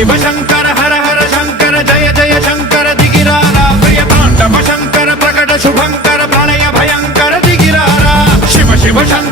शिव शंकर हर हर शंकर जय जय शंकर दिगिरारा प्रिय तांडव शंकर प्रकट शुभंकर प्रणय भयंकर दिगिरारा शिव शिव शंकर